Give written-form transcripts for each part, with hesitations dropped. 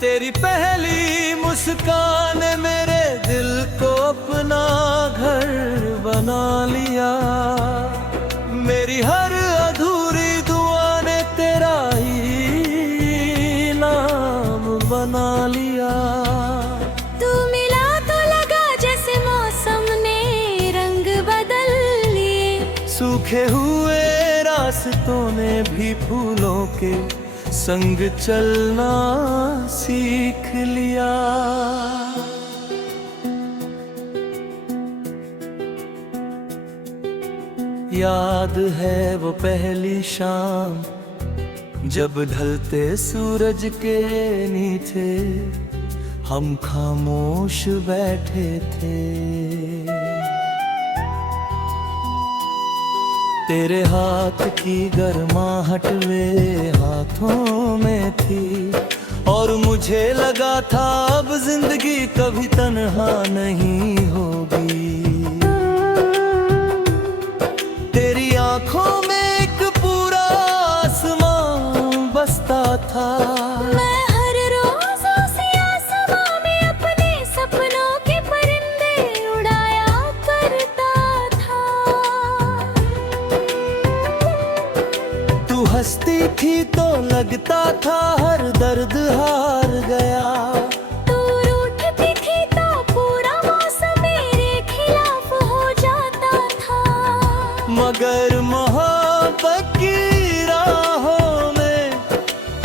तेरी पहली मुस्कान ने मेरे दिल को अपना घर बना लिया। मेरी हर अधूरी दुआ ने तेरा ही नाम बना लिया। तू मिला तो लगा जैसे मौसम ने रंग बदल लिए। सूखे हुए रास्तों ने भी फूलों के संग चलना सीख लिया। याद है वो पहली शाम जब ढलते सूरज के नीचे हम खामोश बैठे थे। तेरे हाथ की गर्माहट वे हाथों में थी और मुझे लगा था अब जिंदगी कभी तन्हा नहीं होगी। तेरी आंखों में एक पूरा आसमां बसता था। मैं हर रोज उसी आसमां में अपने सपनों के परिंदे उड़ाया करता था। तू हंसती थी तो लगता था हर दर्द हार गया। तू रूठती थी तो पूरा मौसम मेरे खिलाफ हो जाता था। मगर मोहब्बत की राहों में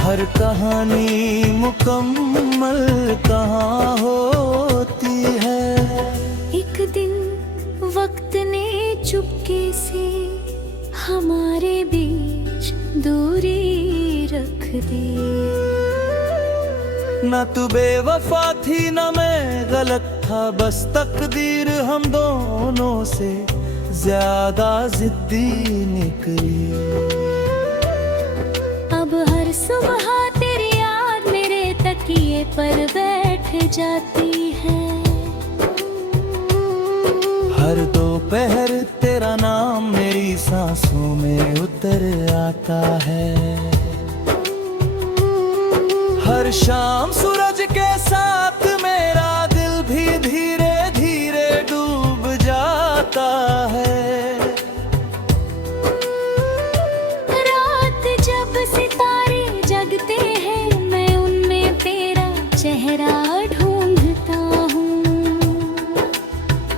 हर कहानी मुकम्मल कहाँ होती है। एक दिन वक्त ने चुपके से हमारे बीच दूरी रख दी। न तू बेवफा थी न मैं गलत था, बस तकदीर हम दोनों से ज्यादा जिद्दी निकली। अब हर सुबह तेरी याद मेरे तकिए पर बैठ जाती है। हर दोपहर तेरा नाम मेरी सांसों में उतर आता है। हर शाम सूरज के साथ मेरा दिल भी धीरे धीरे डूब जाता है। रात जब सितारे जगते हैं मैं उनमें तेरा चेहरा ढूंढता हूँ।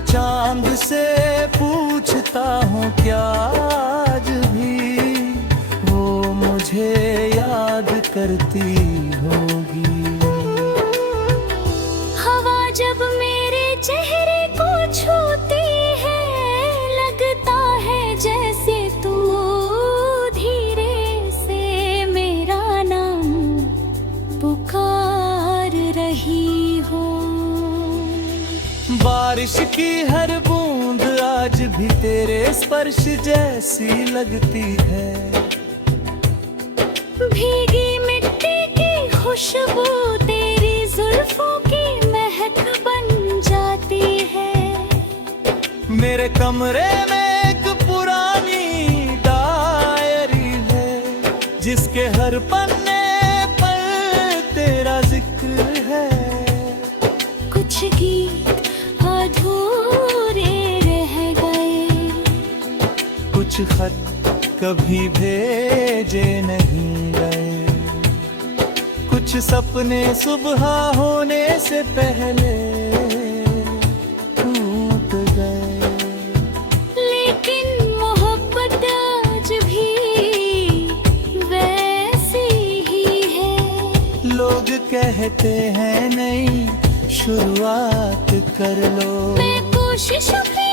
चांद से पूछता हूँ क्या आज भी वो मुझे याद करती होगी। हवा जब मेरे चेहरे को छूती है लगता है जैसे तू धीरे से मेरा नाम पुकार रही हो। बारिश की हर बूंद आज भी तेरे स्पर्श जैसी लगती है। भीगी मिट्टी की खुशबू तेरी जुल्फों की महक बन जाती है। मेरे कमरे में एक पुरानी डायरी है जिसके हर पन्ने पर तेरा जिक्र है। कुछ गीत अधूरे रह गए, कुछ खत कभी भेजे नहीं गए, कुछ सपने सुबह होने से पहले टूट गए। लेकिन मोहब्बत आज भी वैसी ही है। लोग कहते हैं नई शुरुआत कर लो। मैं कोशिश भी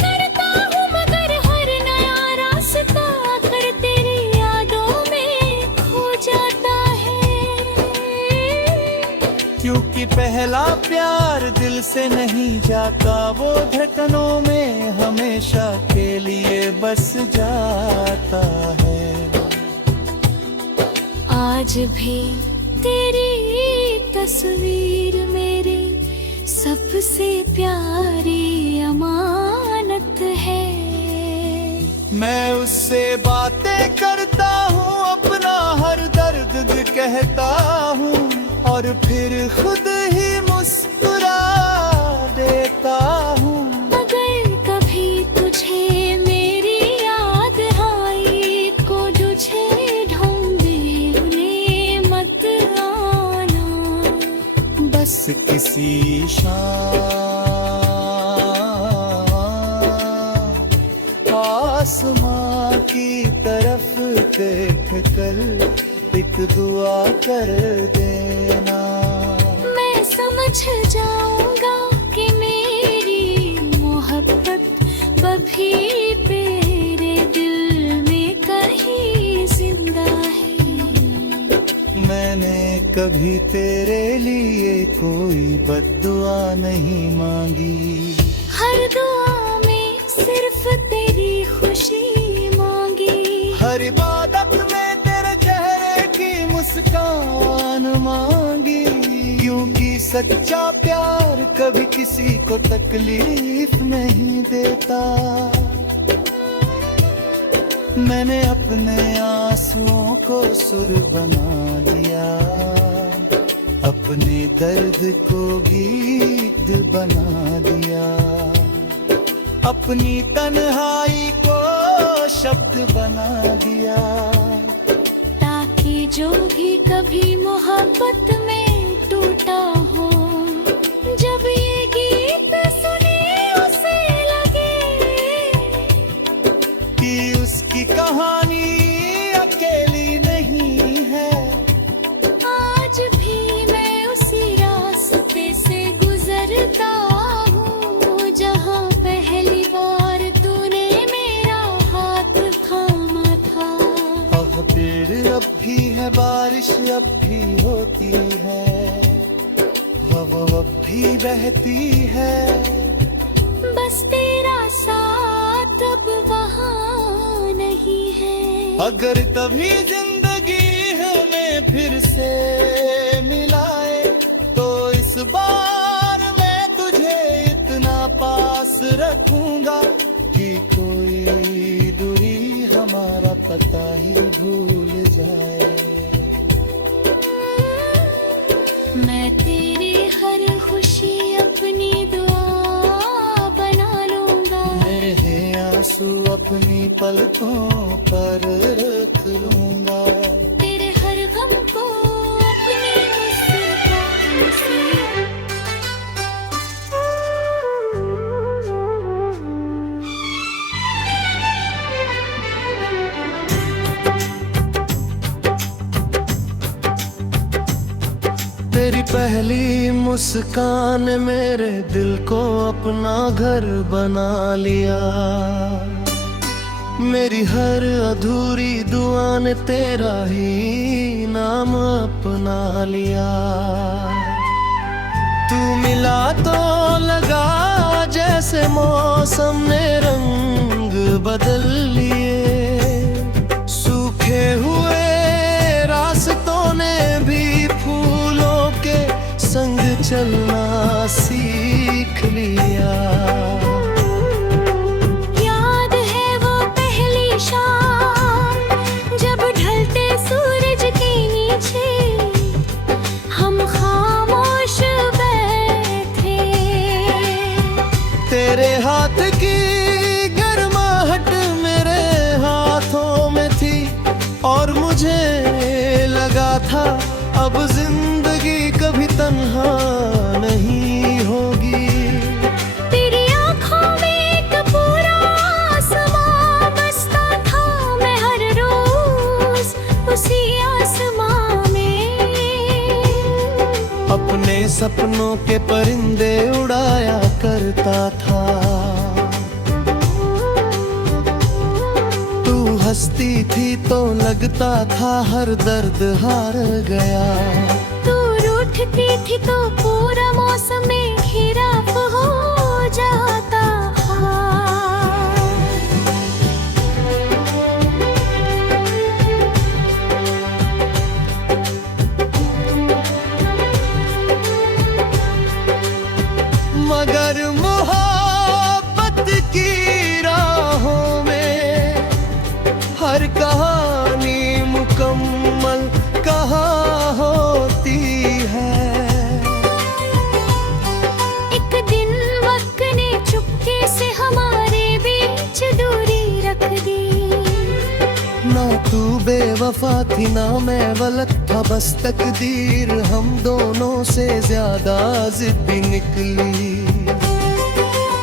करता हूँ मगर हर नया रास्ता आकर तेरी यादों में खो जाता है। क्योंकि पहला प्यार दिल से नहीं जाता, वो धड़कनों में हमेशा के लिए बस जाता है। आज भी तेरी तस्वीर मेरी सबसे प्यारी अमानत है। मैं उससे बातें करता हूँ, अपना हर दर्द कहता हूँ और और फिर खुद ही मुस्कुरा देता हूँ। अगर कभी तुझे मेरी याद आई, को तुझे ढूंढने मत आना। बस किसी शाम आसमां की तरफ देख कर एक दुआ कर देना। मैं समझ जाऊंगा कि मेरी मोहब्बत कभी तेरे दिल में कहीं जिंदा है। मैंने कभी तेरे लिए कोई बद्दुआ नहीं मांगी। हर दुआ में सिर्फ तेरी खुशी मांगी। हर इबादत में तेरे चेहरे की मुस्कान मांगी। क्योंकि सच्चा प्यार कभी किसी को तकलीफ नहीं देता। मैंने अपने आंसुओं को सुर बना लिया, अपने दर्द को गीत बना दिया, अपनी तन्हाई को शब्द बना दिया। ताकि जो भी कभी मोहब्बत में टूटा हो, जब ये गीत सुने उसे लगे कि उसकी कहानी अकेली नहीं है। आज भी मैं उसी रास्ते से गुजरता हूँ, जहाँ पहली बार तूने मेरा हाथ थामा था। अब पेड़ अब भी है, बारिश अब भी होती है, हवा अब भी बहती है। बस तेरा साथ अब वहाँ नहीं है। अगर तभी जिंदगी हमें फिर से मिलाए, तो इस बार मैं तुझे इतना पास रखूंगा कि कोई दूरी हमारा पता ही भूल जाए। मैं तेरी हर खुशी अपनी दुआ बना लूंगा। मेरे आंसू अपनी पलकों पर रख लूंगा। तेरे हर गम को अपनी मुस्कान से। तेरी पहली मुस्कान मेरे दिल को अपना घर बना लिया। मेरी हर अधूरी दुआ ने तेरा ही नाम अपना लिया। तू मिला तो लगा जैसे मौसम ने रंग बदल लिए। सूखे हुए रास्तों ने भी फूलों के संग चलना सीख लिया। याद है वो पहली शाम, जब ढलते सूरज के नीचे हम खामोश बैठे। तेरे हाथ की गर्माहट मेरे हाथों में थी, और मुझे लगा था अब जिंदगी कभी तन्हा नहीं होगी। तेरी आँखों में एक पूरा आसमां बसता था। मैं हर रोज उसी आसमां में अपने सपनों के परिंदे उड़ाया करता था। तू हंसती थी तो लगता था हर दर्द हार गया। तू रूठती थी तो पूरा मौसम में घिरा हो जाता। मगर मोहब्बत की राहों में हर कहानी मुकम्मल कहाँ होती है। बेवफा थी ना मैं गलत था बस तकदीर हम दोनों से ज्यादा जिद्दी निकली।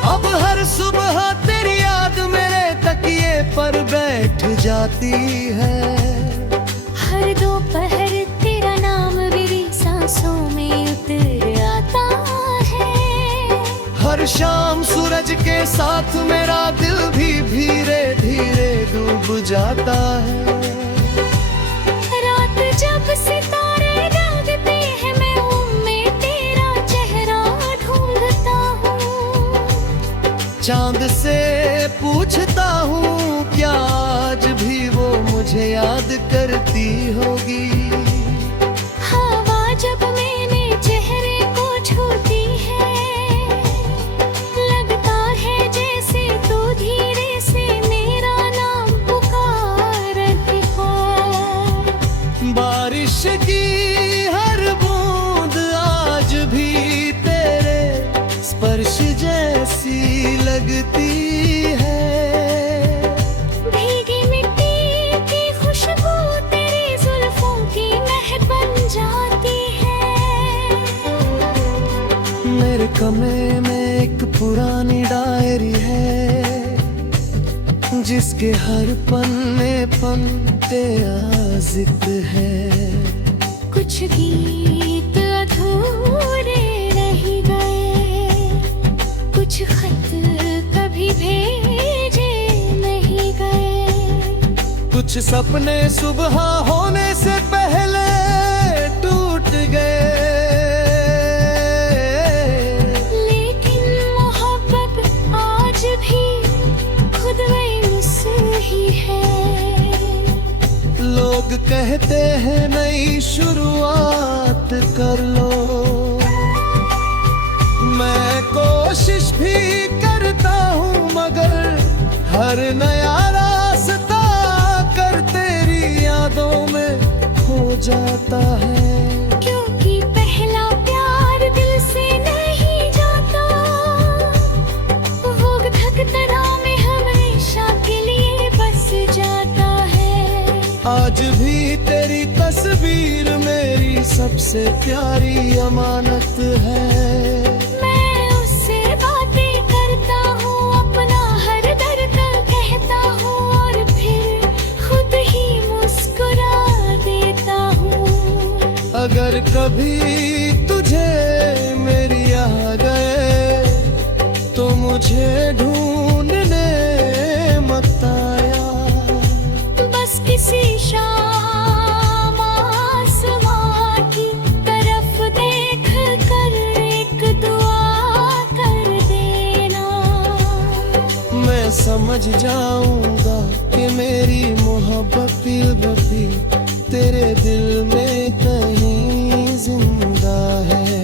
अब हर सुबह तेरी याद मेरे तकिए पर बैठ जाती है। हर दोपहर तेरा नाम मेरी सांसों में उतर आता है। हर शाम सूरज के साथ मेरा दिल भी धीरे धीरे डूब जाता है। रात जब सितारे जागते हैं मैं उनमें तेरा चेहरा ढूंढता हूँ। चांद से पूछता हूँ क्या आज भी वो मुझे याद करती होगी। हवा जब मेरे चेहरे को छूती है लगता है जैसे तू धीरे से मेरा नाम पुकार रही हो। बारिश की हर बूंद आज भी तेरे स्पर्श जैसी लगती है। भीगी मिट्टी की खुशबू तेरी जुल्फों की महक बन जाती है। मेरे कमरे में एक पुरानी डायरी है जिसके हर पन्ने पन्ने जिक्र है। कुछ गीत अधूरे रह गए, कुछ खत कभी भेजे नहीं गए। कुछ सपने सुबह होने से पहले टूट गए। लेकिन मोहब्बत आज भी खुद में ही है। लोग कहते हैं नई शुरुआत कर लो। मैं कोशिश भी करता हूँ मगर हर नया रास्ता कर तेरी यादों में हो जाता है। क्योंकि पहला प्यार दिल से नहीं जाता, वो धड़कना में हमेशा के लिए बस जाता है। आज भी तेरी तस्वीर मेरी सबसे प्यारी अमानत है। मैं उससे बातें करता हूँ, अपना हर दर्द कहता हूँ और फिर खुद ही मुस्कुरा देता हूँ। अगर कभी तुझे मेरी आ गए तो मुझे ढूंढने मत आया। बस किसी शाम आसमां की तरफ देख कर एक दुआ कर देना। मैं समझ जाऊंगा कि मेरी मोहब्बत भी तेरे दिल में कहीं जिंदा है।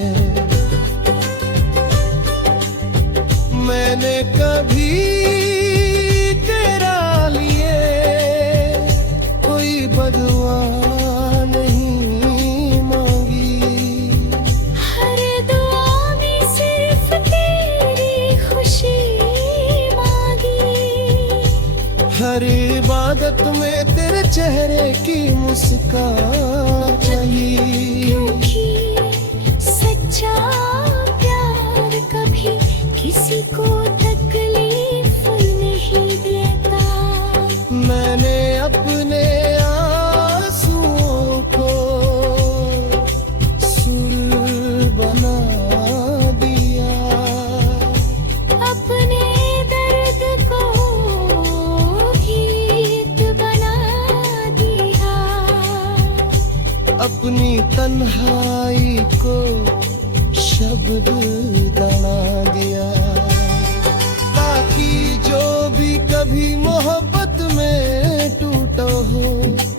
मैंने कभी तेरा लिए कोई बदुआ नहीं मांगी। हर दुआ में सिर्फ तेरी खुशी मांगी। हर इबादत में तेरे चेहरे की मुस्कान चाहिए। क्योंकि सच्चा प्यार कभी किसी को तकलीफ नहीं देता। मैंने अपने आंसुओं को सुर बना दिया। अपने दर्द को गीत बना दिया। अपनी तन्हाई को शब्द बना दिया। ताकि जो भी कभी मोहब्बत में टूटा हो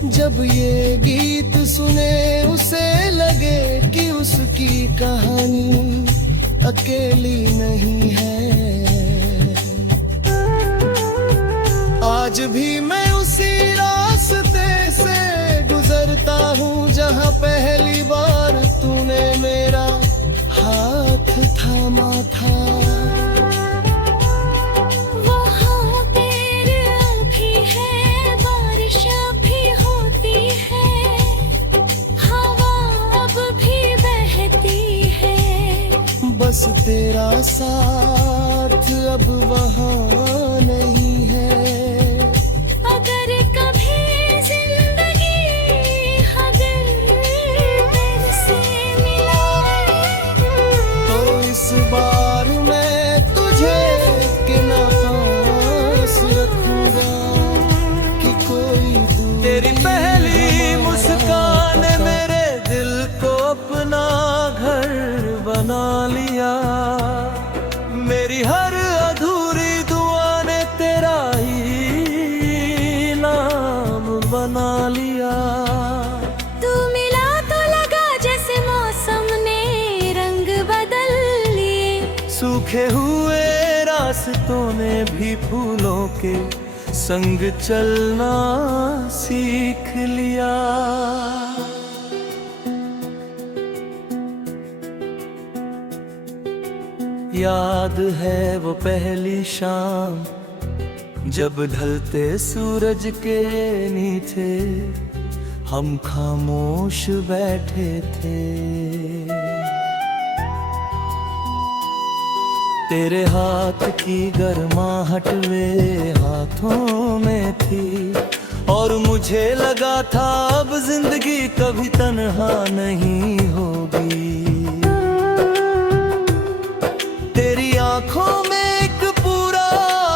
जब ये गीत सुने उसे लगे कि उसकी कहानी अकेली नहीं है। आज भी मैं उसी रास्ते से गुजरता हूँ जहाँ पहली बार तूने मेरा हाथ थामा था। वहाँ पेड़ भी है, बारिश भी होती बस तेरा साथ अब वहाँ नहीं है। अगर कभी जिंदगी अगर दिल से मिलाए तो इस बार मैं तुझे के ना पास रखूंगा कि कोई दूर। तेरी पहली मुस्कान मेरे दिल को अपना घर बना लिया। मेरी हर अधूरी दुआ ने तेरा ही नाम बना लिया। तू मिला तो लगा जैसे मौसम ने रंग बदल लिए। सूखे हुए रास्तों में भी फूलों के संग चलना सीख लिया। याद है वो पहली शाम जब ढलते सूरज के नीचे हम खामोश बैठे थे। तेरे हाथ की गर्माहट वे हाथों में थी और मुझे लगा था अब जिंदगी कभी तन्हा नहीं होगी। तेरी आंखों में एक पूरा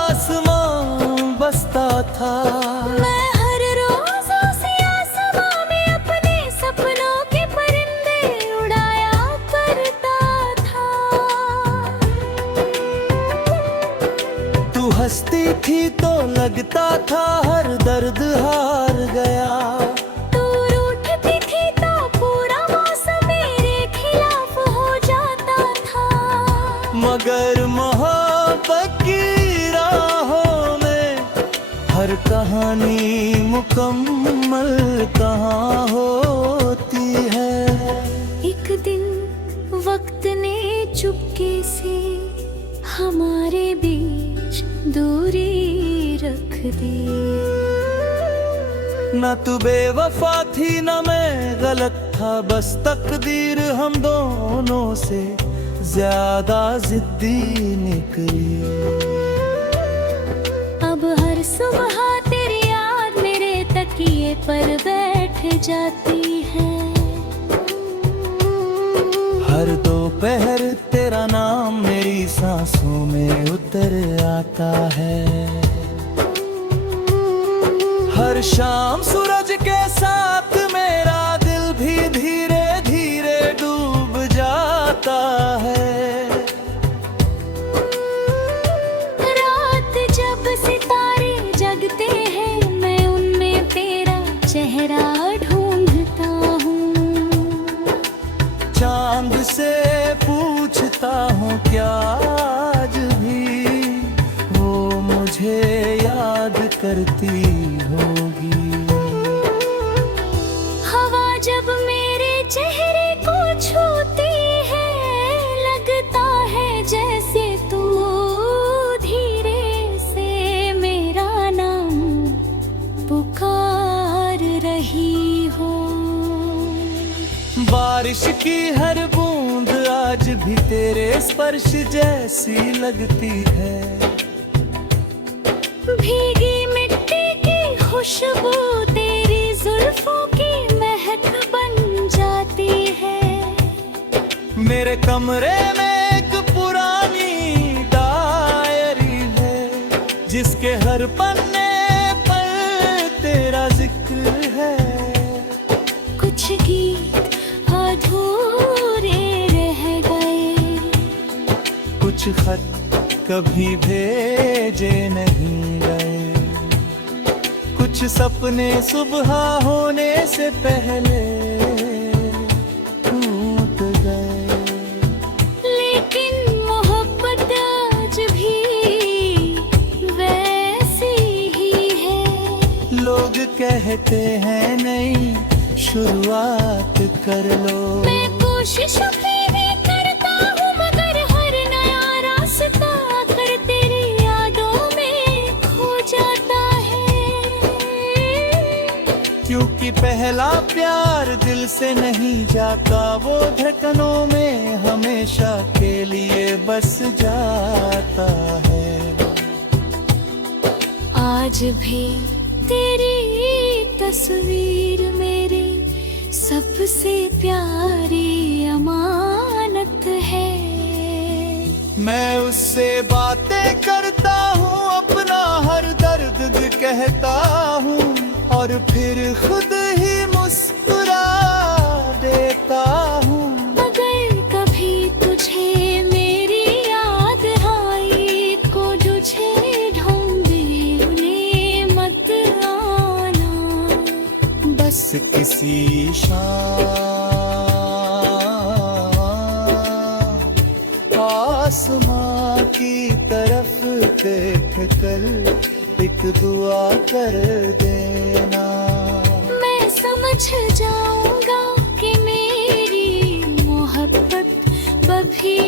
आसमां बसता था। मैं हर रोज उसी आसमां में अपने सपनों के परिंदे उड़ाया करता था। तू हंसती थी तो लगता था हर दर्द हार गया। तू रूठती थी तो पूरा मौसम मेरे खिलाफ हो जाता था। मगर मोहब्बत की राहों में हर कहानी मुकम्मल कहाँ होती है। एक दिन वक्त ने चुपके से हमारे बीच दूरी रख दी। ना तू बेवफा थी ना मैं गलत था, बस तकदीर हम दोनों से ज्यादा जिद्दी निकली। अब हर सुबह तेरी याद मेरे तकिए पर बैठ जाती है। हर दोपहर तेरा नाम मेरी सांसों में उतर आता है। हर शाम सूरज के साथ मेरा दिल भी धीरे धीरे डूब जाता है। रात जब सितारे जगते हैं मैं उनमें तेरा चेहरा ढूंढता हूँ। चांद से पूछता हूँ क्या आज भी वो मुझे याद करती होगी। हवा जब मेरे चेहरे को छूती है लगता है जैसे तू धीरे से मेरा नाम पुकार रही हो। बारिश की हर बूंद आज भी तेरे स्पर्श जैसी लगती है। भीगी मिट्टी की खुशबू तेरी जुल्फों की महक बन जाती है। मेरे कमरे में एक पुरानी डायरी है जिसके हर पन्ने पर तेरा जिक्र है। कुछ गीत अधूरे रह गए, कुछ खत कभी भेजे नहीं गए, कुछ सपने सुबह होने से पहले टूट गए। लेकिन मोहब्बत आज भी वैसी ही है। लोग कहते हैं नई शुरुआत कर लो। मैं कोशिश भी करता हूँ मगर हर नया रास्ता कर तेरी यादों में खो जाता है। क्योंकि पहला प्यार दिल से नहीं जाता, वो धड़कनों में हमेशा के लिए बस जाता है। आज भी तेरी तस्वीर मेरी सबसे प्यारी अमानत है। मैं उससे बातें करता हूँ, अपना हर दर्द कहता हूँ, और फिर खुद ही मुस्कुरा देता हूँ। अगर कभी तुझे मेरी याद आई, को तुझे ढूंढने मत आना। बस किसी आसमां की तरफ देख कर एक दुआ कर देना। मैं समझ जाऊंगा कि मेरी मोहब्बत अभी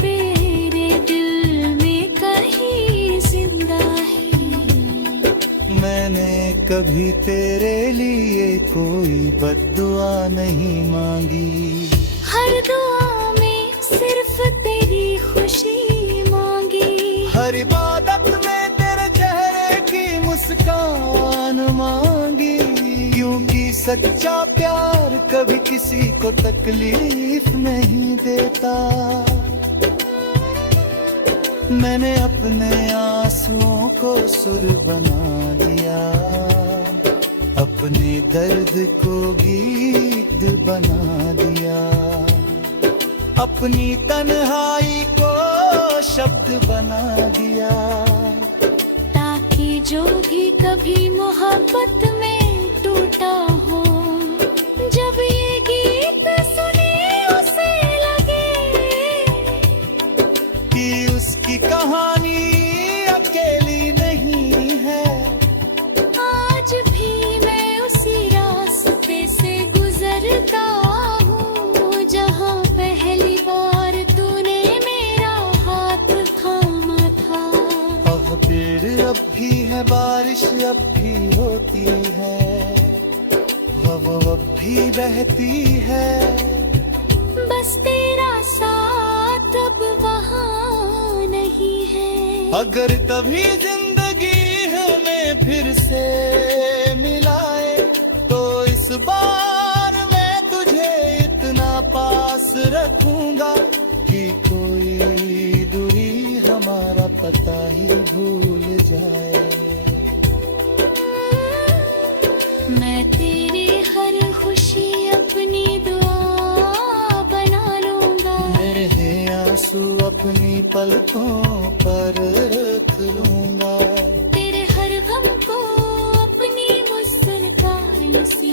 तेरे दिल में कहीं जिंदा है। मैंने कभी तेरे लिए कोई बद्दुआ नहीं मांगी, हर दुआ में सिर्फ तेरी खुशी मांगी। हर इबादत में तेरे चेहरे की मुस्कान मांगी। क्योंकि सच्चा प्यार कभी किसी को तकलीफ नहीं देता। मैंने अपने आंसुओं को सुर बना दिया, अपने दर्द को गीत बना दिया, अपनी तन्हाई को शब्द बना दिया। ताकि जो भी कभी मोहब्बत में टूटा हो, जब ये गीत सुने उसे लगे कि उसकी कहानी अकेली नहीं है। आज भी मैं उसी रास्ते से गुजरता हूँ, जहाँ पहली बार तूने मेरा हाथ थामा था। पेड़ अब भी है, बारिश अब भी होती है, हवा अब भी बहती है। बस तेरा साथ अब वहाँ नहीं है। अगर कभी जिंदगी हमें फिर से मिलाए, तो इस बार मैं तुझे इतना पास रखूंगा कि कोई दूरी हमारा पता ही भूल जाए। मैं तेरी हर खुशी अपनी दुआ बना लूंगा। मेरे आंसू अपनी पलकों पर रख लूंगा। तेरे हर गम को अपनी मुस्कान सी।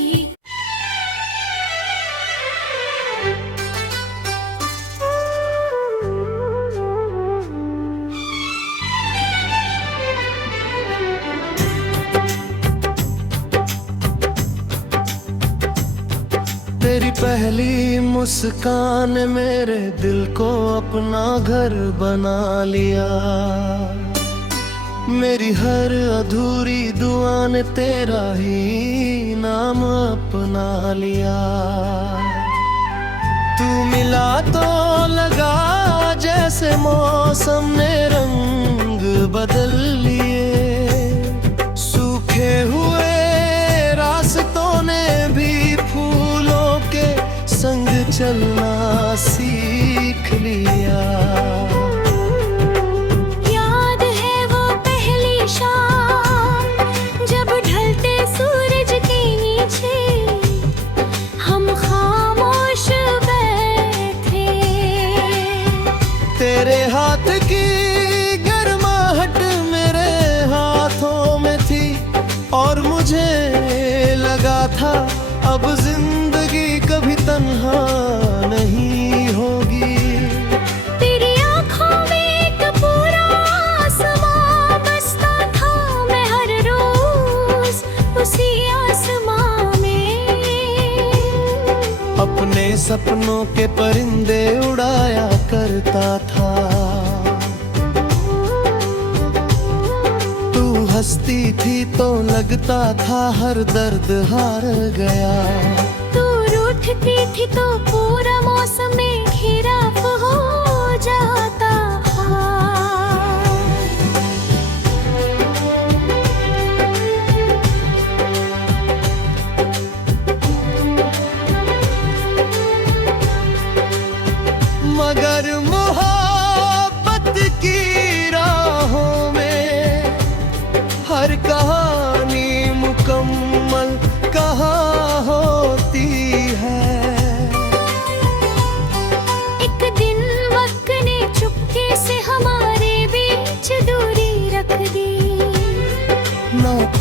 तेरी पहली मुस्कान मेरे दिल को अपना घर बना लिया। मेरी हर अधूरी दुआ ने तेरा ही नाम अपना लिया। तू मिला तो लगा जैसे मौसम ने रंग बदल लिए। सूखे हुए रास्तों ने भी फूलों के संग चलना सीख लिया। याद है वो पहली शाम, जब ढलते सूरज के नीचे हम खामोश बैठे। तेरे हाथ की गर्माहट मेरे हाथों में थी, और मुझे लगा था अब जिंदगी कभी तन्हा नहीं होगी। तेरी आँखों में एक पूरा आसमां बसता था। मैं हर रोज उसी आसमां में अपने सपनों के परिंदे उड़ाया करता था। तू हंसती थी तो लगता था हर दर्द हार गया। तू रूठती थी तो पूरा मौसम में घिरा हो जाता।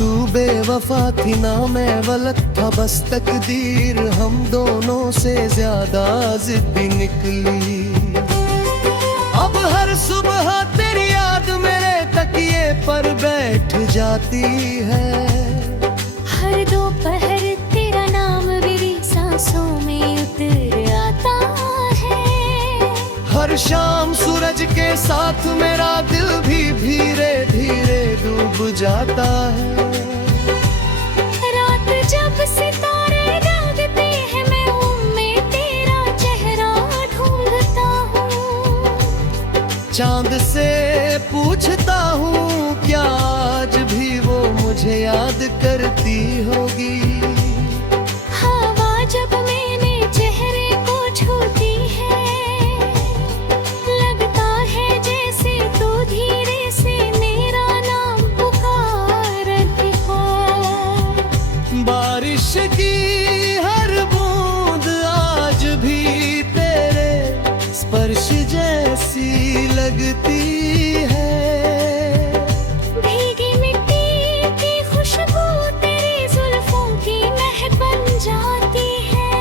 तू बेवफा थी ना मैं गलत था, बस तकदीर हम दोनों से ज्यादा जिद्दी निकली। अब हर सुबह तेरी याद मेरे तकिए पर बैठ जाती है। हर दोपहर तेरा नाम मेरी सांसों में उतर आता है। हर शाम सूरज के साथ मेरा दिल भी धीरे धीरे डूब जाता है। रात जब सितारे जागते हैं मैं उनमें तेरा चेहरा ढूंढता हूँ। चांद से पूछता हूँ क्या आज भी वो मुझे याद करती होगी। हवा जब मेरे चेहरे को छूती है, लगता है जैसे तू धीरे से मेरा नाम पुकारती हो। बारिश की हर बूंद आज भी तेरे स्पर्श जैसी लगती है। भीगी मिट्टी की खुशबू तेरी जुल्फों की महक बन जाती है।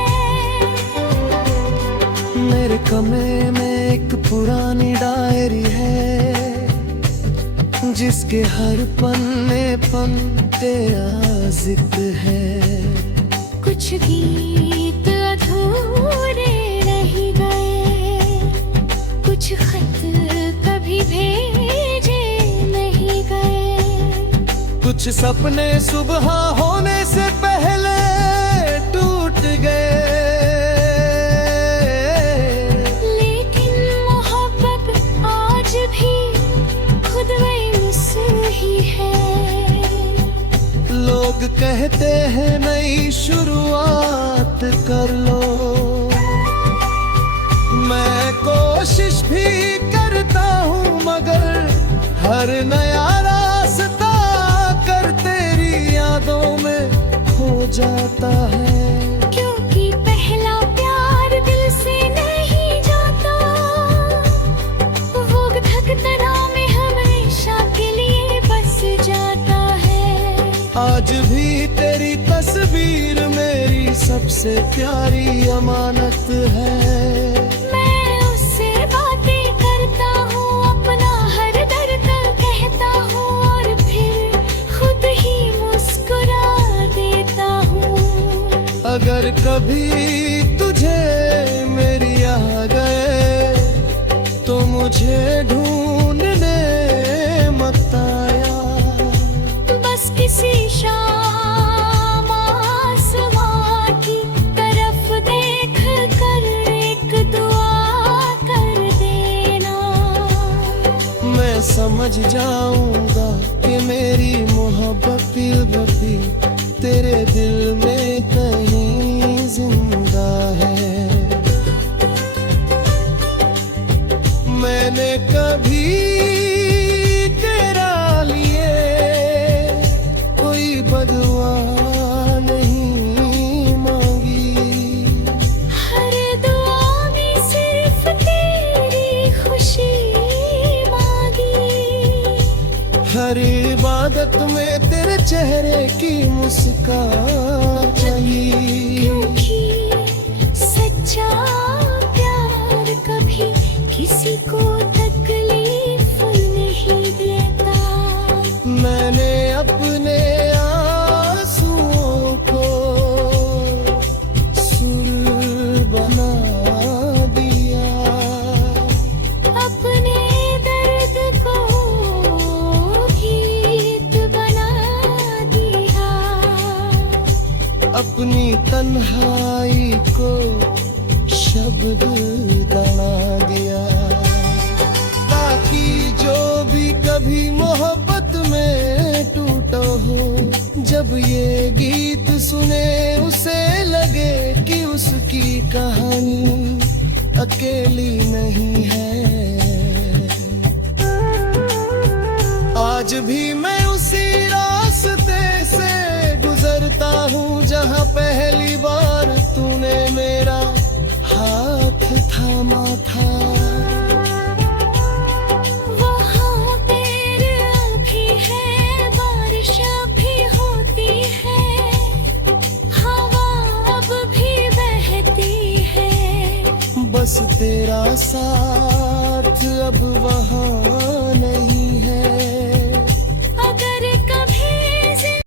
मेरे कमरे में एक पुरानी डायरी है, जिसके हर पन्ने पन तेरा जिक्र है। कुछ गीत अधूरे रह गए, कुछ खत कभी भेजे नहीं गए। कुछ सपने सुबह होने से पहले टूट गए। लेकिन मोहब्बत आज भी खुद वही मुझसे ही है। लोग कहते हैं नई शुरुआत कर लो, मैं कोशिश भी करता हूँ मगर हर नया रास्ता कर तेरी यादों में खो जाता है। क्योंकि पहला प्यार दिल से नहीं जाता, वो धड़कना में हमेशा के लिए बस जाता है। आज भी तेरी तस्वीर मेरी सबसे प्यारी अमानत है। मैं उससे बातें करता हूँ, अपना हर दर्द कहता हूँ और फिर खुद ही मुस्कुरा देता हूँ। अगर कभी तुझे मेरी आ गए तो मुझे ढूंढने मत आया। बस किसी शाम आसमां की तरफ देख कर एक दुआ कर देना। मैं समझ जाऊंगा कि मेरी मोहब्बत भी तेरे दिल में कहीं जिंदा है। मैंने कभी तेरा लिए कोई बदुआ नहीं मांगी। हर दुआ में सिर्फ तेरी खुशी मांगी। हर इबादत में तेरे चेहरे की मुस्कान चाहिए। क्योंकि सच्चा प्यार कभी किसी को तकलीफ नहीं देता। मैंने अपने आंसुओं को सुर बना दिया। अपने दर्द को गीत बना दिया। अपनी तन्हाई को शब्द बना दिया। ताकि जो भी कभी मोहब्बत में टूटा हो, जब ये गीत सुने उसे लगे कि उसकी कहानी अकेली नहीं है। आज भी मैं उसी रास्ते से गुजरता हूँ जहाँ पहली बार तूने मेरा हाथ थामा था। वहाँ पेड़ भी है, बारिश भी बस तेरा साथ अब वहाँ